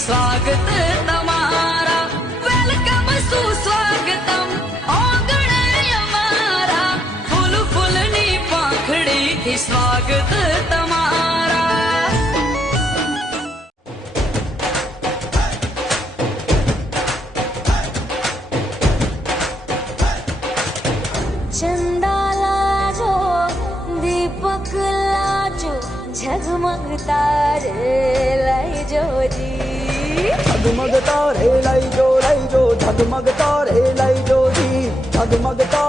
स्वागत वेलकम सुस्वागतम् फुलफुली पाखडी हि स्वागत झगमगता रे लाई जो जी झगमगता लाई जो लाई जो झगमगता रे लाई जो जी झगमगता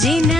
Gina.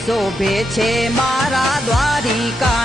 શોભે છે મારા દ્વારિકા